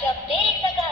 já desde